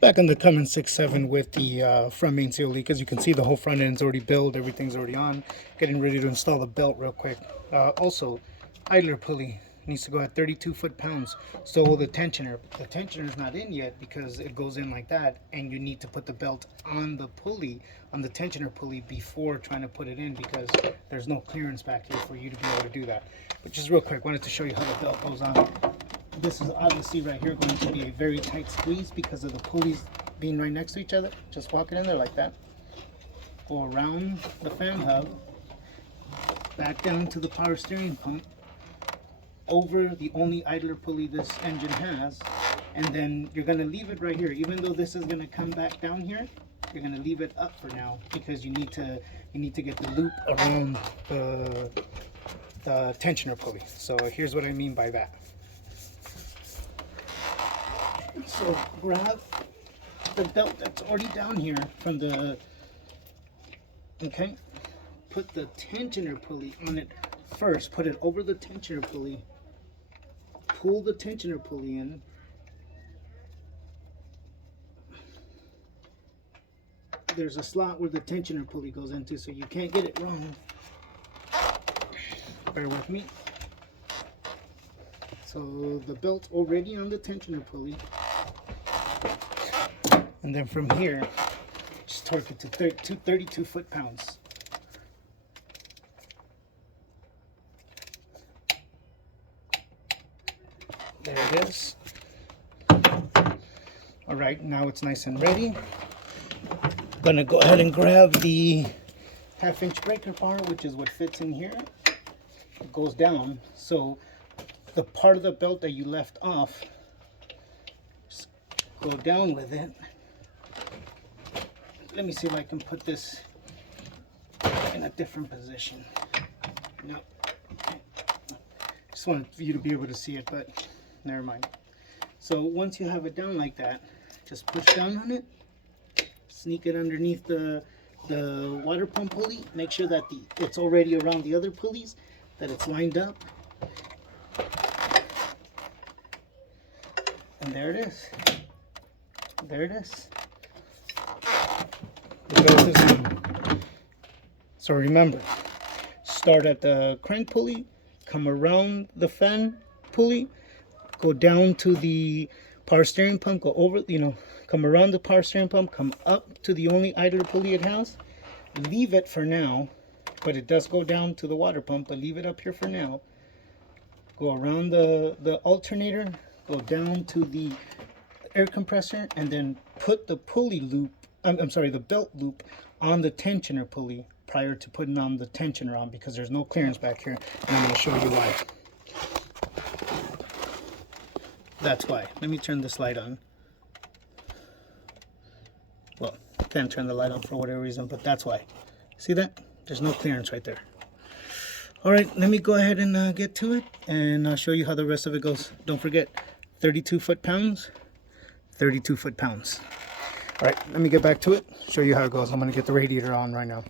Back on the Cummins 6.7 with the front main seal leak. As you can see, the whole front end's already built, everything's already on. Getting ready to install the belt real quick. Also, idler pulley needs to go at 32 foot-pounds. So will the tensioner. The tensioner's not in yet because it goes in like that, and you need to put the belt on the pulley, on the tensioner pulley, before trying to put it in, because there's no clearance back here for you to be able to do that. But just real quick, wanted to show you how the belt goes on. This is obviously right here going to be a very tight squeeze because of the pulleys being right next to each other. Just walk it in there like that. Go around the fan hub, back down to the power steering pump, over the only idler pulley this engine has, and then you're going to leave it right here. Even though this is going to come back down here, you're going to leave it up for now because you need to get the loop around the tensioner pulley. So here's what I mean by that. So grab the belt that's already down here from the, okay, put the tensioner pulley on it first, put it over the tensioner pulley, pull the tensioner pulley in, there's a slot where the tensioner pulley goes into, so you can't get it wrong, bear with me. So the belt's already on the tensioner pulley. And then from here, just torque it to 32 foot-pounds. There it is. All right, now it's nice and ready. I'm gonna go ahead and grab the 1/2-inch breaker bar, which is what fits in here. It goes down, so the part of the belt that you left off, just go down with it. Let me see if I can put this in a different position. No, just wanted you to be able to see it, but never mind. So once you have it down like that, just push down on it, sneak it underneath the water pump pulley. Make sure that it's already around the other pulleys, that it's lined up. And there it is. There it is. The belt is on. So remember, start at the crank pulley, come around the fan pulley, go down to the power steering pump, go over, come around the power steering pump, come up to the only idler pulley it has, leave it for now, but it does go down to the water pump, but leave it up here for now. Go around the alternator, go down to the air compressor, and then put the pulley loop, the belt loop on the tensioner pulley prior to putting on the tensioner on, because there's no clearance back here, and I'm going to show you why. That's why. Let me turn this light on. Well, can't turn the light on for whatever reason, but that's why. See that? There's no clearance right there. All right, let me go ahead and get to it, and I'll show you how the rest of it goes. Don't forget, 32 foot-pounds, 32 foot-pounds. All right, let me get back to it, show you how it goes. I'm going to get the radiator on right now.